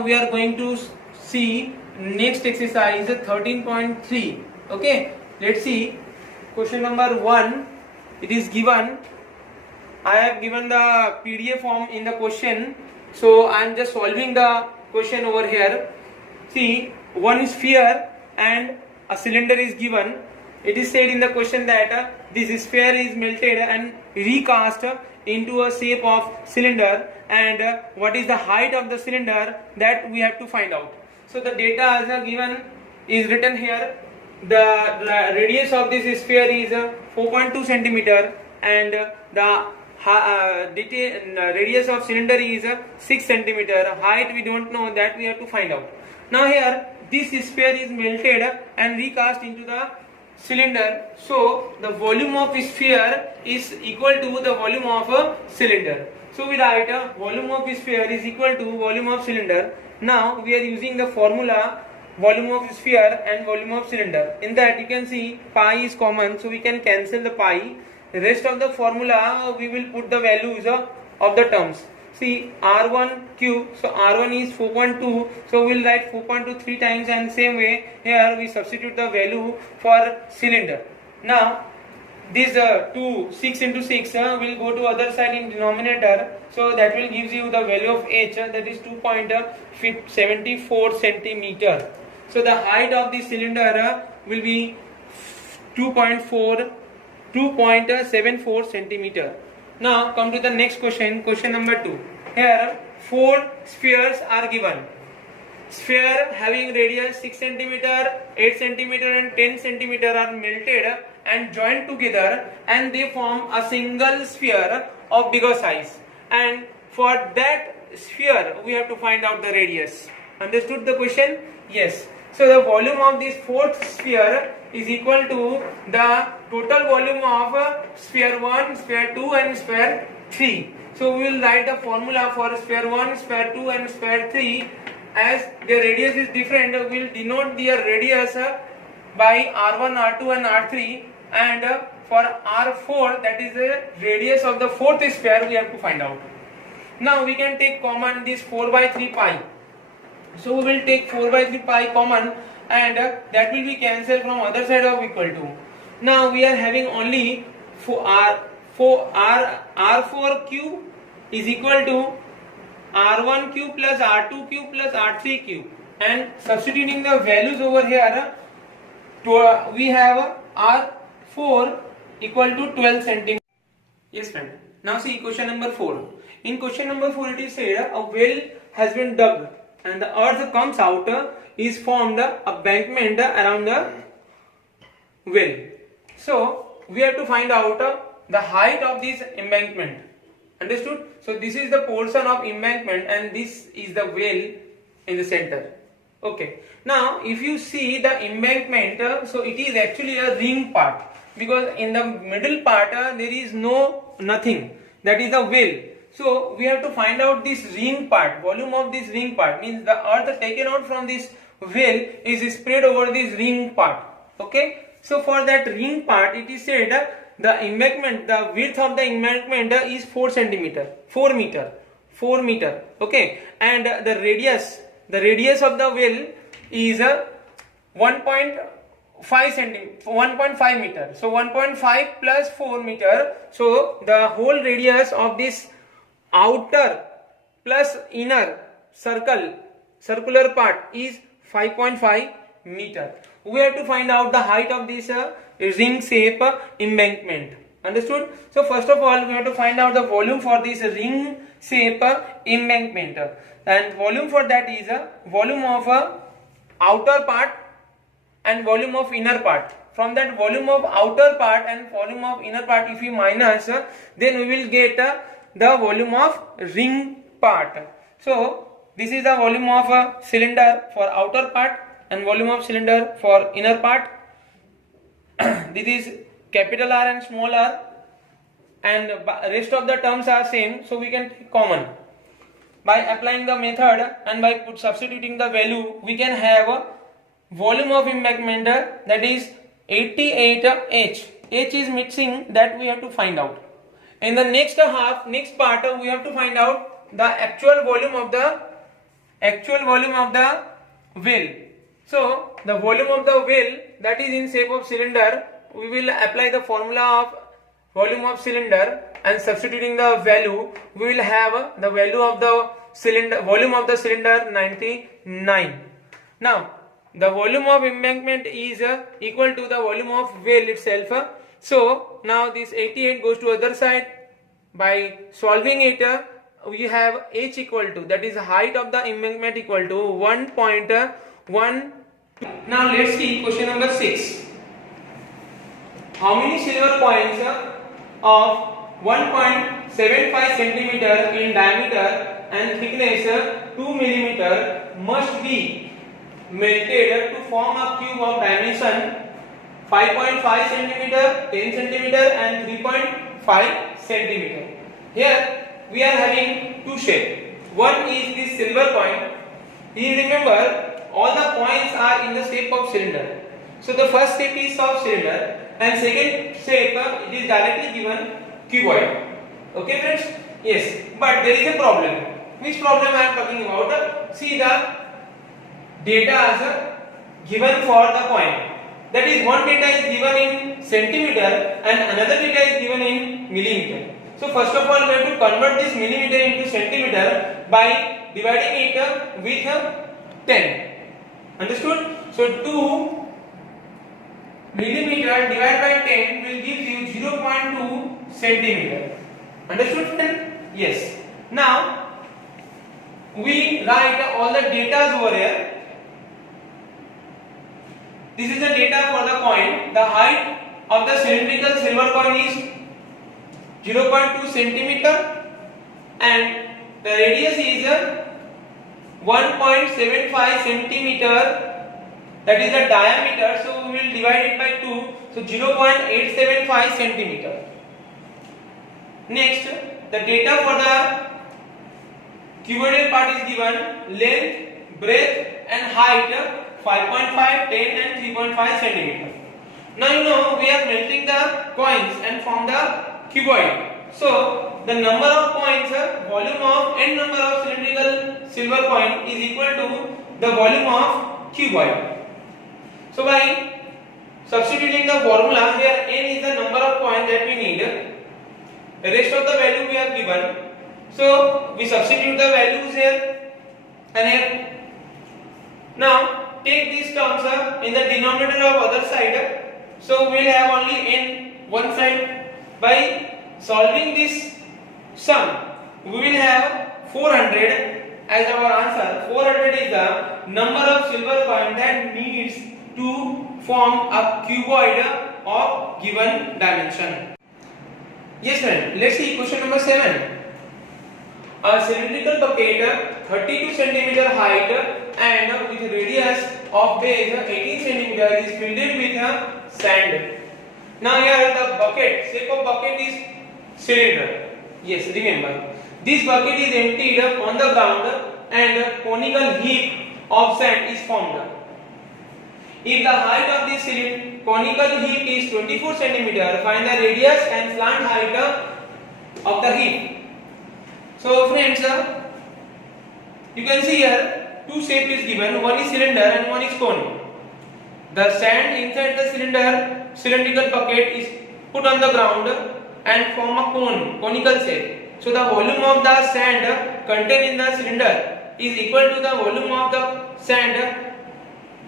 now we are going to see next exercise 13.3. Okay, let's see question number 1. It is given. I have given the PDF form in the question, so I am just solving the question over here. See, one sphere and a cylinder is given. It is said in the question that this sphere is melted and recast into a shape of cylinder, and what is the height of the cylinder, that we have to find out. So the data as given is written here. The radius of this sphere is 4.2 centimeter, and the radius of cylinder is 6 centimeter. Height we don't know, that we have to find out. Now here this sphere is melted and recast into the cylinder, so the volume of sphere is equal to the volume of a cylinder. So we write volume of sphere is equal to volume of cylinder. Now we are using the formula volume of sphere and volume of cylinder. In that you can see pi is common, so we can cancel the pi. The rest of the formula we will put the values of the terms. See, R1 cube, so R1 is 4.2, so we will write 4.2 3 times, and same way here we substitute the value for cylinder. Now this 6 into 6 will go to other side in denominator, so that will gives you the value of h, that is 2.74 centimeter. So the height of the cylinder will be 2.74 centimeter. Now come to the next question, question number 2. Here 4 spheres are given. Sphere having radius 6 centimeter, 8 centimeter and 10 centimeter are melted and joined together, and they form a single sphere of bigger size. And for that sphere we have to find out the radius. Understood the question? Yes. So the volume of this fourth sphere is equal to the total volume of sphere 1, sphere 2 and sphere 3. So we will write the formula for sphere 1, sphere 2 and sphere 3. As their radius is different, we will denote their radius by R1, R2 and R3, and for R4, that is the radius of the fourth sphere, we have to find out. Now we can take common this 4 by 3 pi. So we will take 4 by 3 pi common, and that will be cancelled from other side of equal to. Now we are having only R4 cube is equal to R1 cube plus R2 cube plus R3 cube, and substituting the values over here, we have R4 equal to 12 centimeter. Yes friend. Now see question number 4. In question number 4 it is said a well has been dug and the earth comes out, is formed a embankment around the well. So we have to find out the height of this embankment. Understood? So this is the portion of embankment and this is the well in the center. Okay. Now if you see the embankment, so it is actually a ring part, because in the middle part there is nothing, that is the well. So we have to find out this ring part, volume of this ring part, means the earth taken out from this well is spread over this ring part. Okay. So for that ring part it is said the embankment, the width of the embankment is 4 meter. Okay. And the radius of the well is 1.5 meter. So 1.5 plus 4 meter. So the whole radius of this outer plus inner circular part is 5.5 meter. We have to find out the height of this ring shape embankment. Understood? So first of all we have to find out the volume for this ring shape embankment, and volume for that is volume of outer part and volume of inner part. From that volume of outer part and volume of inner part, if we minus, then we will get the volume of ring part. So this is the volume of cylinder for outer part and volume of cylinder for inner part. This is capital R and small r, and rest of the terms are same, so we can take common. By applying the method and by substituting the value, we can have a volume of embankment, that is 88 H. H is missing, that we have to find out. In the next part, we have to find out the actual volume of the actual volume of the well. So the volume of the well that is in shape of cylinder, we will apply the formula of volume of cylinder and substituting the value, we will have the value of the cylinder, volume of the cylinder 99. Now the volume of embankment is equal to the volume of well itself. So now this 88 goes to other side. By solving it, we have h equal to, that is height of the embankment, equal to 1.1. Now let's see question number 6. How many silver coins of 1.75 centimeter in diameter and thickness 2 millimeter must be melted to form a cube of dimension 5.5 centimeter, 10 centimeter and 3.5 centimeter. Here we are having two shapes. One is this silver coin. You remember all the coins are in the shape of cylinder. So the first shape is of cylinder and second shape it is directly given cuboid. Okay friends? Yes. But there is a problem. Which problem I am talking about? See the data is given for the coin. That is, one data is given in centimeter and another data is given in millimeter. So first of all we have to convert this millimeter into centimeter by dividing it with 10. Understood? So 2 millimeter divided by 10 will give you 0.2 centimeter. Understood friend? Yes. Now we write all the data over here. This is the data for the coin. The height of the cylindrical silver coin is 0.2 centimeter and the radius is 1.75 centimeter, that is the diameter, so we will divide it by 2, so 0.875 centimeter. Next, the data for the cuboidal part is given, length, breadth and height 5.5, 10 and 3.5 centimeter. Now you know we are melting the coins and form the cuboid. So the number of coins, volume of n number of cylindrical silver coin is equal to the volume of cuboid. So by substituting the formula, here n is the number of coins that we need. The rest of the value we have given. So we substitute the values here and here. Now take these terms in the denominator of other side. So we will have only n one side. By solving this sum, we will have 400 as our answer. 400 is the number of silver coin that needs to form a cuboid of given dimension. Yes friend, let's see question number 7. A cylindrical bucket 32 cm height and with radius of base 18 cm is filled with sand. Now here the bucket, shape of bucket is cylinder. Yes, remember. This bucket is emptied on the ground and a conical heap of sand is formed. If the height of this conical heap is 24 cm, find the radius and slant height of the heap. So friends, you can see here two shapes is given. One is cylinder and one is cone. The sand inside the cylindrical bucket is put on the ground and form a conical shape. So the volume of the sand contained in the cylinder is equal to the volume of the sand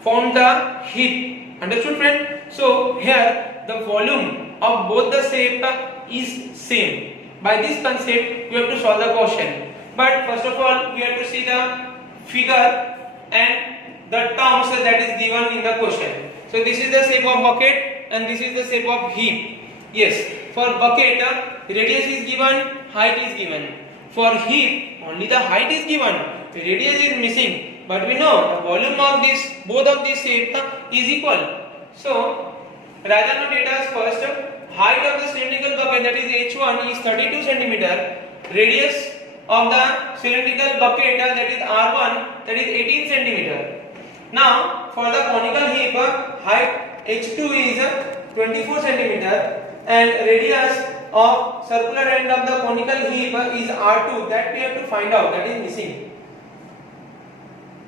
form the heap. Understood friend? So here the volume of both the shape is same. By this concept we have to solve the question. But first of all we have to see the figure and the terms that is given in the question. So this is the shape of bucket and this is the shape of heap. Yes, for bucket radius is given, height is given. For heap only the height is given, radius is missing. But we know the volume of this, both of these shapes is equal. So rather than data first, height of the cylindrical bucket, that is H1, is 32 cm. Radius of the cylindrical bucket, that is R1, that is 18 cm. Now for the conical heap, height H2 is 24 cm and radius of circular end of the conical heap is R2, that we have to find out, that is missing.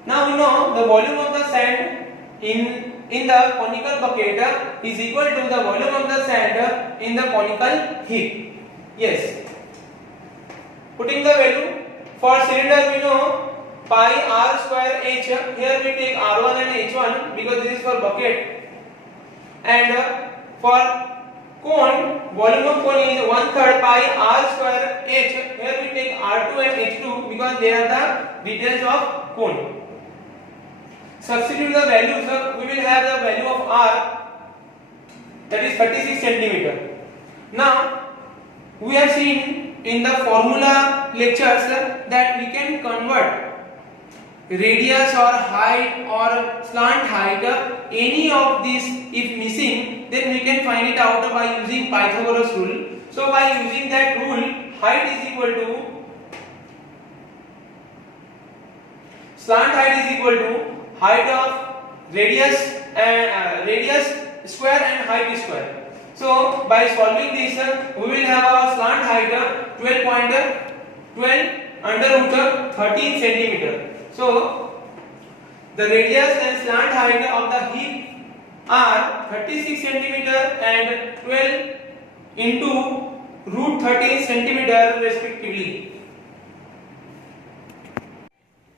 Now we know the volume of the sand in the conical bucket is equal to the volume of the sand in the conical heap. Yes. Putting the value for cylinder, we know pi r square h. Here we take r1 and h1 because this is for bucket. And for cone, volume of cone is 1/3 pi r square h. Here we take r2 and h2 because they are the details of cone. Substitute the values, we will have the value of r, that is 36 centimeter. Now we have seen in the formula lectures that we can convert radius or height or slant height, any of these if missing, then we can find it out by using Pythagoras rule. So by using that rule, height is equal to slant height is equal to height of radius and radius square and height square. So by solving this, we will have our slant height 12 under root 13 centimeter. So the radius and slant height of the heap are 36 centimeter and 12 into root 13 centimeter respectively.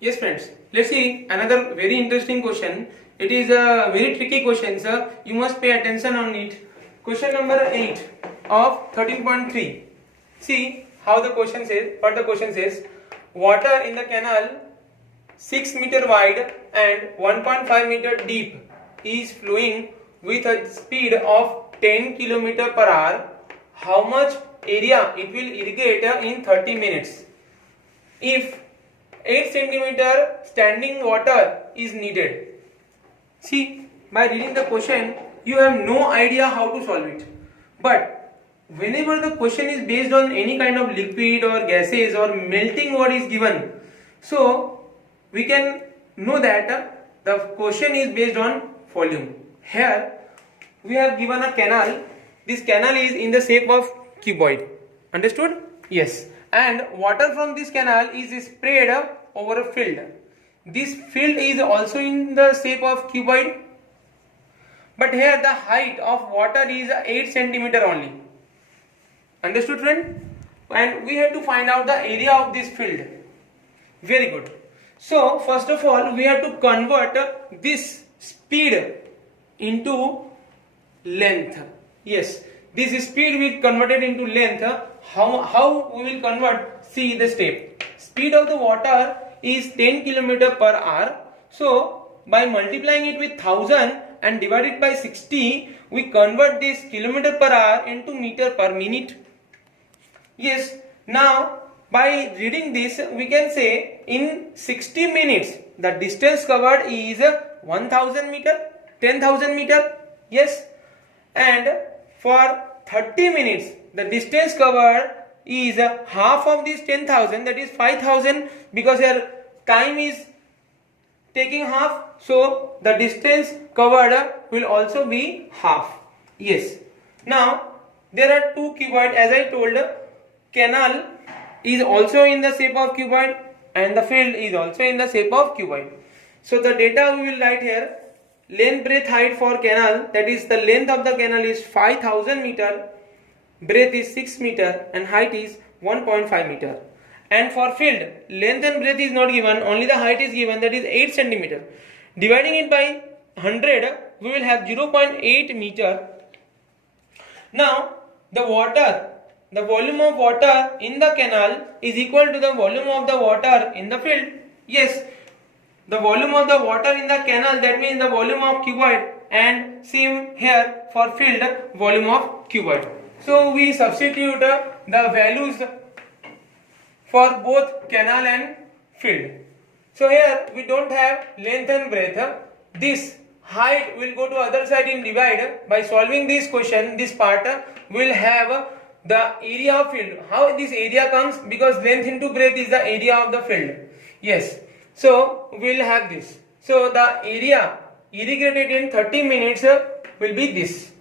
Yes friends, let's see another very interesting question. It is a very tricky question, sir. You must pay attention on it. Question number 8 of 13.3. See how the question says, what the question says. Water in the canal 6 meter wide and 1.5 meter deep is flowing with a speed of 10 km per hour. How much area it will irrigate in 30 minutes? If 8 centimeter standing water is needed. See, by reading the question, you have no idea how to solve it. But whenever the question is based on any kind of liquid or gases or melting what is given, so we can know that the question is based on volume. Here we have given a canal. This canal is in the shape of cuboid. Understood? Yes. And water from this canal is sprayed over a field. This field is also in the shape of cuboid, but here the height of water is 8 centimeter only. Understood, friend? And we have to find out the area of this field. Very good. So first of all, we have to convert this speed into length. Yes, this speed we converted into length. How we will convert? See the step. Speed of the water is 10 km per hour. So by multiplying it with 1000 and divided by 60, we convert this kilometer per hour into meter per minute. Yes. Now by reading this, we can say in 60 minutes the distance covered is 1000 meter, 10,000 meter. Yes. And for 30 minutes the distance covered is half of this 10,000, that is 5,000, because here time is taking half, so the distance covered will also be half. Yes. Now there are two cuboid, as I told. Canal is also in the shape of cuboid and the field is also in the shape of cuboid. So the data we will write here. Length, breadth, height for canal, that is the length of the canal is 5000 meter, breadth is 6 meter and height is 1.5 meter. And for field, length and breadth is not given, only the height is given, that is 8 centimeter. Dividing it by 100, we will have 0.8 meter. Now the water, the volume of water in the canal is equal to the volume of the water in the field. Yes, the volume of the water in the canal, that means the volume of cuboid, and same here for field, volume of cuboid. So we substitute the values for both canal and field. So here we don't have length and breadth. This height will go to other side in divide. By solving this question, this part, we will have the area of field. How this area comes? Because length into breadth is the area of the field. Yes. So we will have this. So the area irrigated in 30 minutes will be this.